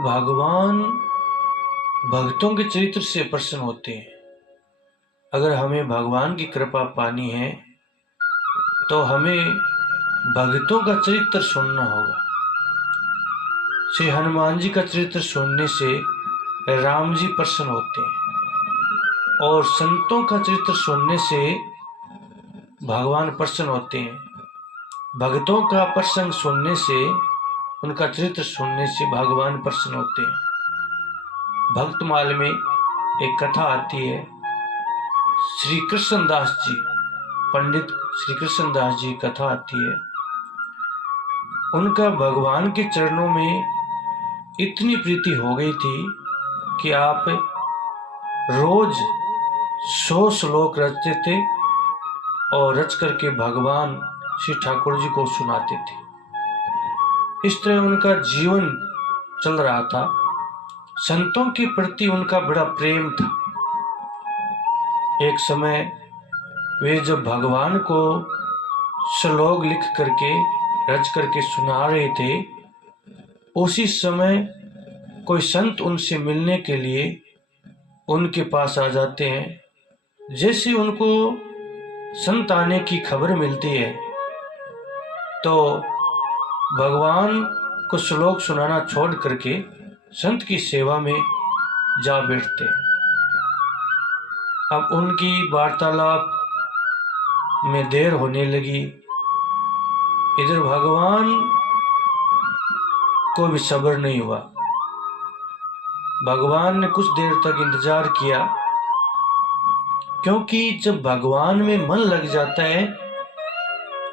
भगवान भक्तों के चरित्र से प्रसन्न होते हैं। अगर हमें भगवान की कृपा पानी है तो हमें भक्तों का चरित्र सुनना होगा। श्री हनुमान जी का चरित्र सुनने से राम जी प्रसन्न होते हैं और संतों का चरित्र सुनने से भगवान प्रसन्न होते हैं। भक्तों का प्रसंग सुनने से, उनका चरित्र सुनने से भगवान प्रसन्न होते हैं। भक्तमाल में एक कथा आती है। श्री कृष्णदास जी, पंडित श्री कृष्णदास जी कथा आती है। उनका भगवान के चरणों में इतनी प्रीति हो गई थी कि आप रोज 100 श्लोक रचते थे और रच करके भगवान श्री ठाकुर जी को सुनाते थे। इस तरह उनका जीवन चल रहा था। संतों के प्रति उनका बड़ा प्रेम था। एक समय वे जब भगवान को श्लोक लिख करके रच करके सुना रहे थे, उसी समय कोई संत उनसे मिलने के लिए उनके पास आ जाते हैं। जैसे उनको संत आने की खबर मिलती है तो भगवान को श्लोक सुनाना छोड़ करके संत की सेवा में जा बैठते हैं। अब उनकी वार्तालाप में देर होने लगी। इधर भगवान को भी सब्र नहीं हुआ। भगवान ने कुछ देर तक इंतजार किया, क्योंकि जब भगवान में मन लग जाता है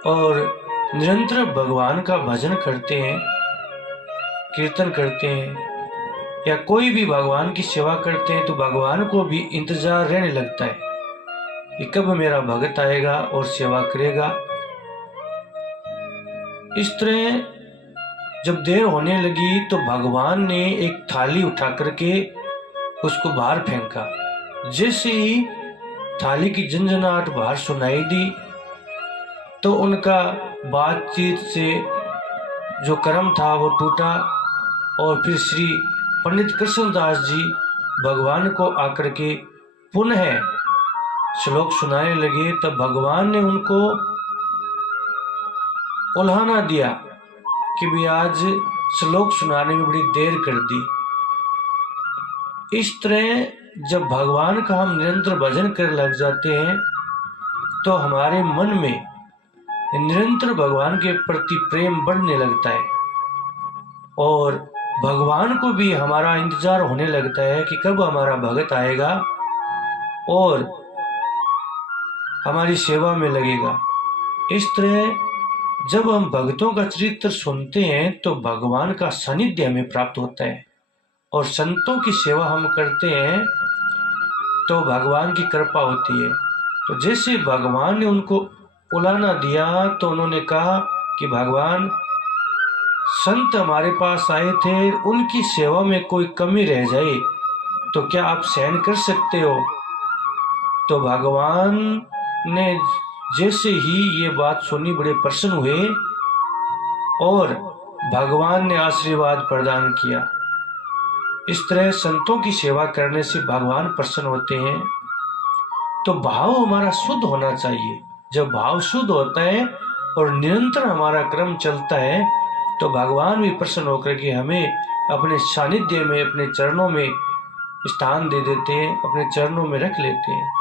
और निरंतर भगवान का भजन करते हैं, कीर्तन करते हैं या कोई भी भगवान की सेवा करते हैं, तो भगवान को भी इंतजार रहने लगता है कि कब मेरा भगत आएगा और सेवा करेगा। इस तरह जब देर होने लगी तो भगवान ने एक थाली उठा करके उसको बाहर फेंका। जैसे ही थाली की झंझनाहट बाहर सुनाई दी तो उनका बातचीत से जो कर्म था वो टूटा और फिर श्री पंडित कृष्णदास जी भगवान को आकर के पुनः श्लोक सुनाने लगे। तब भगवान ने उनको उल्हाना दिया कि भी आज श्लोक सुनाने में बड़ी देर कर दी। इस तरह जब भगवान का हम निरंतर भजन कर लग जाते हैं तो हमारे मन में निरंतर भगवान के प्रति प्रेम बढ़ने लगता है और भगवान को भी हमारा इंतजार होने लगता है कि कब हमारा भगत आएगा और हमारी सेवा में लगेगा। इस तरह जब हम भक्तों का चरित्र सुनते हैं तो भगवान का सानिध्य हमें प्राप्त होता है और संतों की सेवा हम करते हैं तो भगवान की कृपा होती है। तो जैसे भगवान ने उनको उलाना दिया तो उन्होंने कहा कि भगवान, संत हमारे पास आए थे, उनकी सेवा में कोई कमी रह जाए तो क्या आप सहन कर सकते हो? तो भगवान ने जैसे ही ये बात सुनी बड़े प्रसन्न हुए और भगवान ने आशीर्वाद प्रदान किया। इस तरह संतों की सेवा करने से भगवान प्रसन्न होते हैं। तो भाव हमारा शुद्ध होना चाहिए। जब भाव शुद्ध होता है और निरंतर हमारा क्रम चलता है तो भगवान भी प्रसन्न होकर के हमें अपने सानिध्य में, अपने चरणों में स्थान दे देते हैं, अपने चरणों में रख लेते हैं।